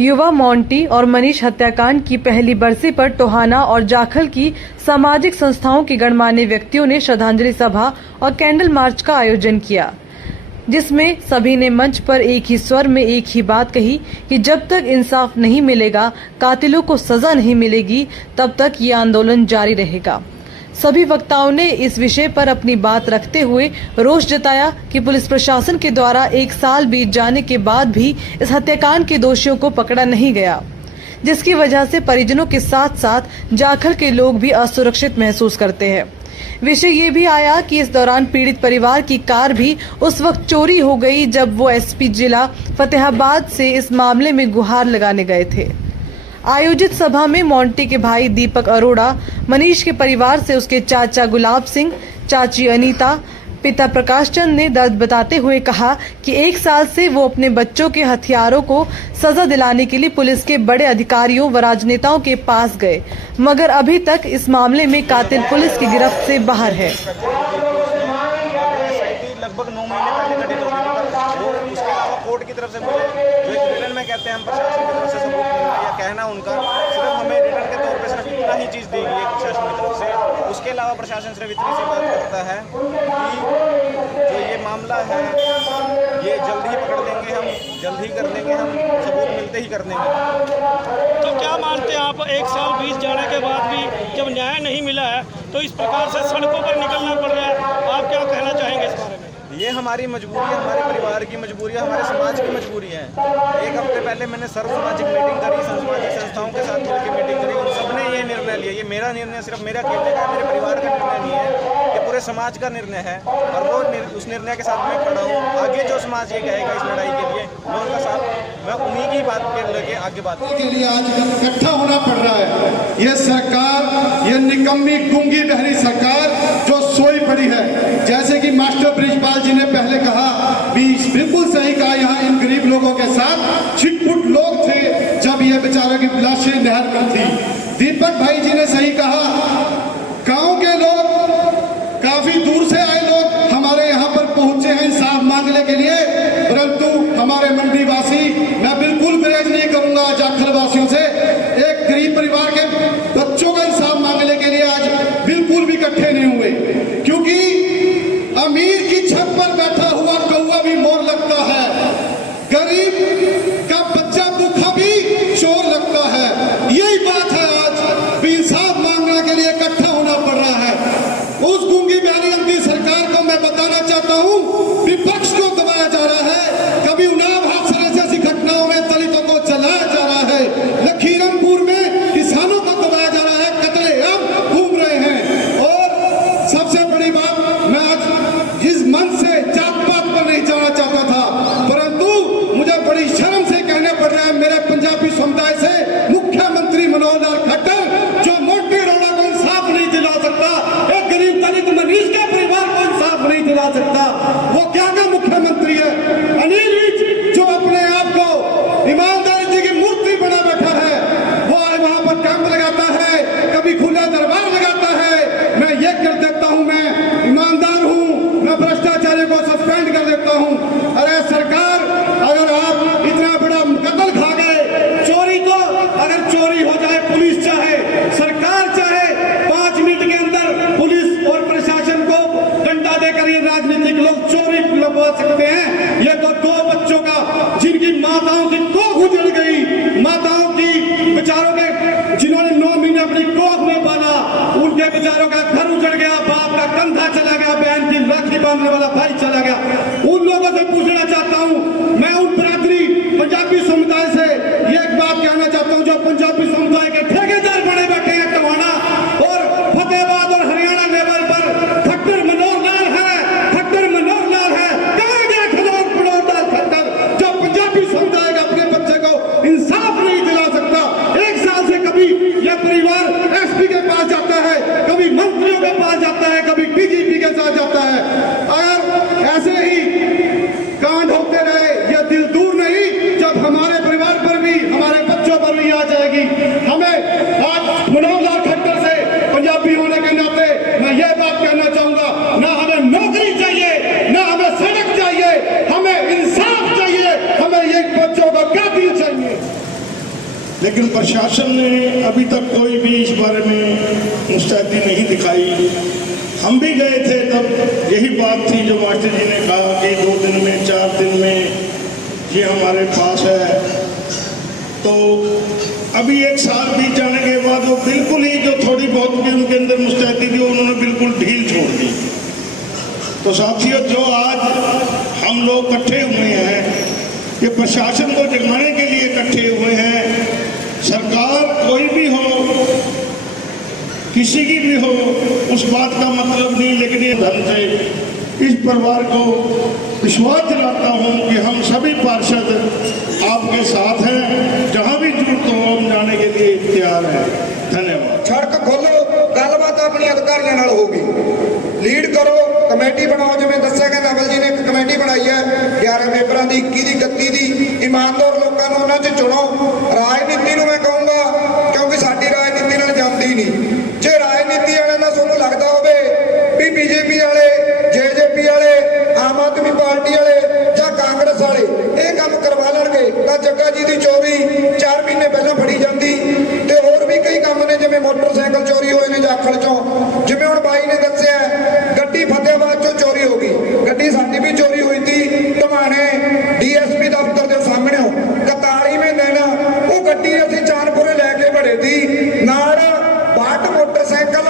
युवा मोंटी और मनीष हत्याकांड की पहली बरसी पर टोहाना और जाखल की सामाजिक संस्थाओं के गणमान्य व्यक्तियों ने श्रद्धांजलि सभा और कैंडल मार्च का आयोजन किया, जिसमें सभी ने मंच पर एक ही स्वर में एक ही बात कही कि जब तक इंसाफ नहीं मिलेगा, कातिलों को सजा नहीं मिलेगी, तब तक ये आंदोलन जारी रहेगा। सभी वक्ताओं ने इस विषय पर अपनी बात रखते हुए रोष जताया कि पुलिस प्रशासन के द्वारा 1 साल बीत जाने के बाद भी इस हत्याकांड के दोषियों को पकड़ा नहीं गया, जिसकी वजह से परिजनों के साथ साथ जाखल के लोग भी असुरक्षित महसूस करते हैं। विषय ये भी आया कि इस दौरान पीड़ित परिवार की कार भी उस वक्त चोरी हो गई जब वो एसपी जिला फतेहाबाद से इस मामले में गुहार लगाने गए थे। आयोजित सभा में मोंटी के भाई दीपक अरोड़ा, मनीष के परिवार से उसके चाचा गुलाब सिंह, चाची अनीता, पिता प्रकाश चंद ने दर्द बताते हुए कहा कि 1 साल से वो अपने बच्चों के हथियारों को सजा दिलाने के लिए पुलिस के बड़े अधिकारियों व राजनेताओं के पास गए, मगर अभी तक इस मामले में कातिल पुलिस की गिरफ्त से बाहर है। लगभग 9 महीने पहले घटित हो गई थी, पर वो उसके अलावा कोर्ट की तरफ से मुझे जो एक रिटर्न में कहते हैं हम प्रशासन की तरफ से सबूत मिलना या कहना उनका सिर्फ हमें रिटर्न के तौर पे सिर्फ इतना ही चीज़ दी गई है प्रशासन की तरफ से। उसके अलावा प्रशासन सिर्फ इतनी सी बात करता है कि जो ये मामला है ये जल्द ही पकड़ लेंगे, हम जल्द ही कर देंगे, हम सबूत मिलते ही कर देंगे। तो क्या मानते हैं आप, 1 साल बीत जाने के बाद भी जब न्याय नहीं मिला है तो इस प्रकार से सड़कों पर निकलना पड़ रहा है, आप क्या कहना चाहेंगे इस बारे में? ये हमारी मजबूरी है, हमारे परिवार की मजबूरी है, हमारे समाज की मजबूरी है। 1 हफ्ते पहले मैंने सर्व सामाजिक मीटिंग करी, सामाजिक संस्थाओं के साथ मिलकर मीटिंग करी, उन सबने ये निर्णय लिया। ये मेरा निर्णय सिर्फ मेरा अकेले का, मेरे परिवार का निर्णय नहीं है, ये पूरे समाज का निर्णय है और वो उस निर्णय के साथ मैं खड़ा हूँ। आगे जो समाज ये कहेगा इस लड़ाई के लिए, मैं उनका साथ, मैं उन्हीं की बात के लेके आगे बात के लिए आज इकट्ठा होना पड़ रहा है। ये सरकार, ये निकम्मी गूंगी बहरी सरकार जो सोई पड़ी है, जैसे कि मास्टर ब्रिजपाल जी ने पहले कहा, बिल्कुल सही कहा। यहाँ इन गरीब लोगों के साथ छिटपुट लोग थे जब ये बेचारों की लाशें नहर में थी। दीपक भाई जी ने सही कहा, गांव के लोग, काफी दूर से आए लोग हमारे यहाँ पर पहुंचे हैं इंसाफ मांगने के लिए, परंतु हमारे मंडी वासी, मैं बिल्कुल गुरेज नहीं करूंगा जाखल वासियों से, एक गरीब परिवार के बच्चों का इंसाफ मांगने के लिए आज बिल्कुल भी इकट्ठे नहीं हुए, क्योंकि अमीर की छत पर बैठा हुआ कौवा भी मोर लगता है, गरीब का बच्चा भूखा भी चोर लगता है। यही बात है, आज भी इंसाफ मांगने के लिए इकट्ठा होना पड़ रहा है। उस गूंगी बहरी अंधी सरकार को मैं बताना चाहता हूं, विपक्ष को दबाया जा रहा है। कभी उन्नाव हादसे जैसी घटनाओं में दलितों को जलाया जा रहा है, लखीमपुर में किसानों को दबाया जा रहा है, कत्लेआम घूम रहे हैं। और सबसे बड़ी बात, मैं आज इस मंच से जात पात पर नहीं जाना चाहता था, परंतु मुझे बड़ी शर्म से कहना पड़ रहा है, मेरे पंजाबी समुदाय से मुख्यमंत्री मनोहर लाल खट्टर जो मोंटी अरोड़ा को इंसाफ नहीं दिला सकता, एक गरीब दलित मनीष के परिवार को इंसाफ नहीं दिला सकता, वो क्या मुख्यमंत्री प्रशासन ने अभी तक कोई भी इस बारे में मुस्तैदी नहीं दिखाई। हम भी गए थे तब यही बात थी जो मास्टर जी ने कहा कि 2 दिन में 4 दिन में ये हमारे पास है। तो अभी 1 साल बीत जाने के बाद वो बिल्कुल ही जो थोड़ी बहुत भी उनके अंदर मुस्तैदी थी उन्होंने बिल्कुल ढील छोड़ दी। तो साथियों, जो आज हम लोग इकट्ठे हुए हैं ये प्रशासन को जगाने के लिए इकट्ठे हुए हैं। सरकार कोई भी हो, किसी की भी हो, उस बात का मतलब नहीं, लेकिन ये धन से इस परिवार को विश्वास दिलाता हूँ कि हम सभी पार्षद आपके साथ हैं। जहाँ भी जरूरत हो हम जाने के लिए तैयार हैं। धन्यवाद। सड़क खोलो, गलबात अपनी अधिकारियों नाल होगी, लीड करो, कमेटी बनाओ। जिवें दस्सिया कि नवल जी ने एक कमेटी बनाई है 11 मेंबरां दी, 21 दी, 31 दी। ईमानदार लोगों को उन्हां च चुनो। राजनीति नूं मैं कहूँगा, क्योंकि साडी राजनीति नाल जमदी नहीं। जे राजनीति वाले का तुहानूं लगदा होवे भी बीजेपी वाले, जेजेपी वाले, आम आदमी पार्टी वाले जां कांग्रेस वाले ये काम करवा लणगे तां जग्गा जी की चोरी 4 महीने पहलां फड़ी जांदी ते होर भी कई काम ने, जिवें मोटरसाइकिल चोरी होए ने जाखल चों। जिवें हुण बाई ने दस्सिया गड्डी फतेहाबाद चों चोरी हो गई, गड्डी साडी भी चोरी हुई थी ढमाणे डीएसपी दफ्तर के सामने 41वें दिन वो गड्डी असीं चानपुरे लैके बड़े थी, नाल 62 मोटरसाइकिल,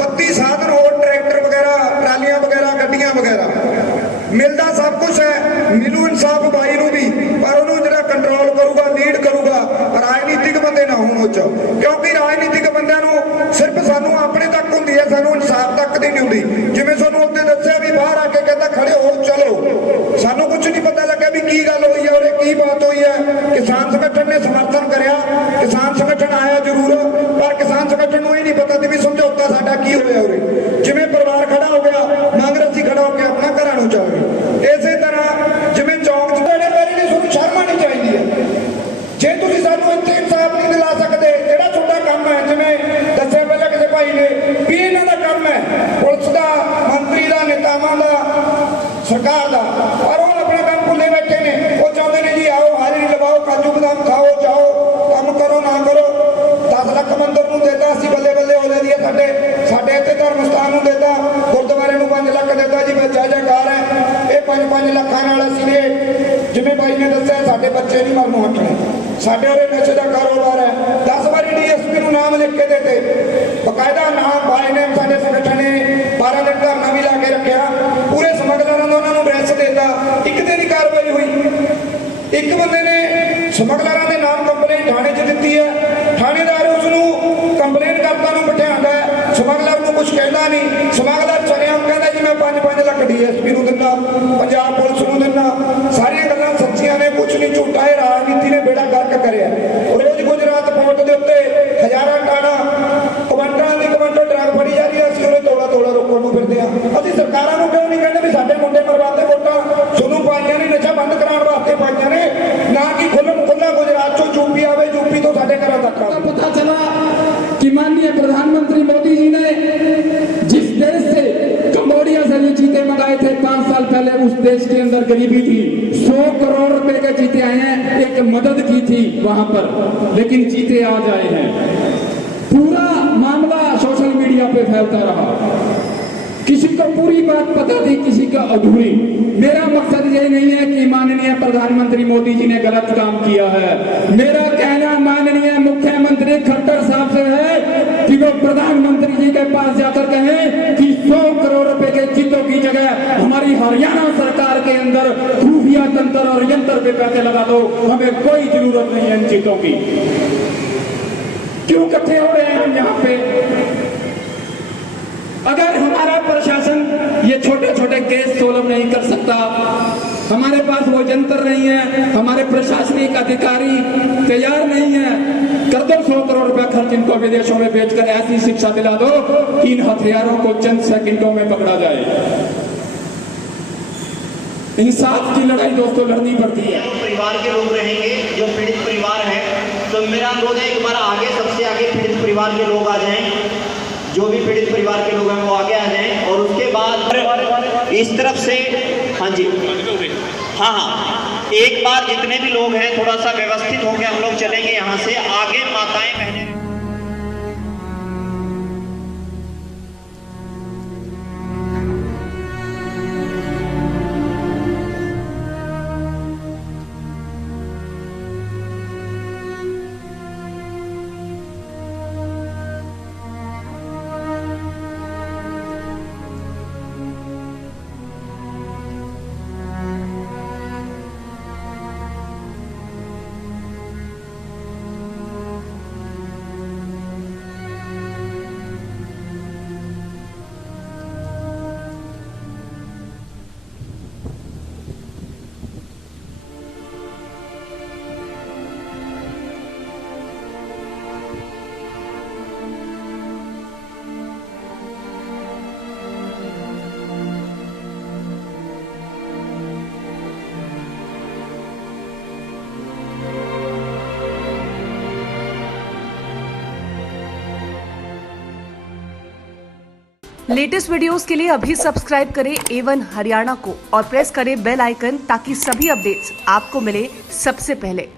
32 साधन होर ट्रैक्टर वगैरह, ट्रालियां वगैरह, गड्डियां वगैरह। मिलता सब कुछ है, मिलू इंसाफ बाई नूं भी, पर उन्होंने जिहड़ा कंट्रोल करूगा, लीड करूगा, राजनीतिक बंदे ना होण उच, क्योंकि राजनीतिक बंदियां नूं सिर्फ सानू अपने तक हुंदी है, सानू इंसाफ तक दी नहीं हुंदी। जिवें तुहानूं उत्ते दस्सिया भी बाहर आके कहता खड़े हो चलो, सानू कुछ नहीं पता लग्या भी की गल हुई है और की बात हुई है। किसान संगठन ने समर्थन करिया, किसान संगठन आया जरूर, पर किसान संगठन नूं ये नहीं पता भी समझौता साडा की होया उरे। जिवें परिवार खड़ा हो गया, कांग्रेसी खड़ा होकर अपना घरां नूं चल गए। इसे तरह जिवें चौक च बड़े बारे ने तुहानूं शर्म आनी चाहिदी है। जे तुसीं सानूं इत्थे इंसाफ नहीं दिला सकदे, जिहड़ा तुहाडा काम है, जिवें दस्सिया पहले किसी भाई ने भी इन्हां दा काम है पुलिस दा, मंत्री दा, नेतावां दा, सरकार दा, पर वो अपना काम भुल्ले बैठे ने। वो चाहते ने जी आओ हाजिरी लगाओ, काजू बदाम खाओ, जाओ काम करो, ना करो। 10 लाख मंदिर नूं देता, असीं बल्ले बल्ले हो जाती है। साडे इत्थे धर्म स्थान नूं देता, गुरुद्वारे नूं 5 लाख देता जी, जय जयकार है। ये 5-5 लाखां नाल असीं ने, जिवें भाई ने दस्सिया, साडे बच्चे नहीं मरनों हटने। साडे उरे नशे का कारोबार है, 10 बारी डीएसपी नूं नाम लिख के देते, बकायदा नाम भाई ने साडे संगठन ने 12 दिन धरना भी ला के रखा, पूरे स्मगलरां नूं उन्हां नूं ब्रैस देता। एक दिन ही कार्रवाई हुई, एक बंदे ने स्मगलरां दे नाम कंप्लेंट थाने च दित्ती है, थानेदार उसनूं कंप्लेंट करता नूं बिठांदा है, स्मगलर नूं कुछ कहता नहीं। स्मगलर चलेआम कहता जी मैं 5-5 लाख डीएसपी नूं दिंदा, पंजाब पुलिस नूं दिंदा। सारियां गल्लां सच्चियां ने, कुछ नहीं झूठा है। राजनीति ने बेड़ा गर्क करिया। रोज गुजरात पोर्ट के उत्ते हजारां टाणा क्वांटल दी क्वांटल ड्रग फड़ी जा रही है, असीं उहनूं तोड़ा रोकण नूं फिरदे हां। असीं सरकारां नूं क्यों नहीं कहंदे भी साडे मुंडे मरवाते वोटां सोनू पाईआं ने, नशा बंद कराउण वास्ते पाईआं ने, ना कि खुला गुजरात चों यूपी आवे, यूपी तो साडे घरां तक आवे। पता चला कि माननीय प्रधानमंत्री मोदी जी ने जिस देश से कंबोडिया से ये चीते मंगाए थे 5 साल पहले, उस देश के अंदर गरीबी थी, 100 करोड़ रुपए के चीते आए हैं। एक मदद की थी वहां पर, लेकिन चीते आज आए हैं। पूरा मामला सोशल मीडिया पे फैलता रहा, किसी को पूरी बात पता थी, किसी का अधूरी। मेरा मकसद ये नहीं है कि माननीय प्रधानमंत्री मोदी जी ने गलत काम किया है। मेरा कहना माननीय मुख्यमंत्री खट्टर साहब से है कि वो प्रधानमंत्री जी के पास जाकर कहें कि 100 करोड़ रुपए के चित्तों की जगह हमारी हरियाणा सरकार के अंदर खुफिया तंत्र और यंत्र पे पैसे लगा दो, हमें कोई जरूरत नहीं है इन चित्तों की। क्यों इकट्ठे हो रहे हैं हम यहाँ पे? अगर हमारा प्रशासन ये छोटे छोटे केस सोल्व नहीं कर सकता, हमारे पास वो यंत्र नहीं है, हमारे प्रशासनिक अधिकारी तैयार नहीं है, कर दो 100 करोड़ रुपया खर्च, इनको विदेशों में बेचकर ऐसी शिक्षा दिला दो कि इन हथियारों को चंद सेकंडों में पकड़ा जाए। इंसाफ की लड़ाई दोस्तों लड़नी पड़ती है। परिवार के लोग रहेंगे जो पीड़ित परिवार है, तो मेरा अनुरोध है एक बार आगे, सबसे आगे पीड़ित परिवार के लोग आ जाएं, जो भी पीड़ित परिवार के लोग हैं वो आगे आ जाएं। और उसके बाद इस तरफ से, हाँ जी, हाँ, एक बार जितने भी लोग हैं थोड़ा सा व्यवस्थित होकर हम लोग चलेंगे यहाँ से आगे। माताएं बहनें लेटेस्ट वीडियोस के लिए अभी सब्सक्राइब करें A1 हरियाणा को और प्रेस करें बेल आइकन ताकि सभी अपडेट्स आपको मिले सबसे पहले।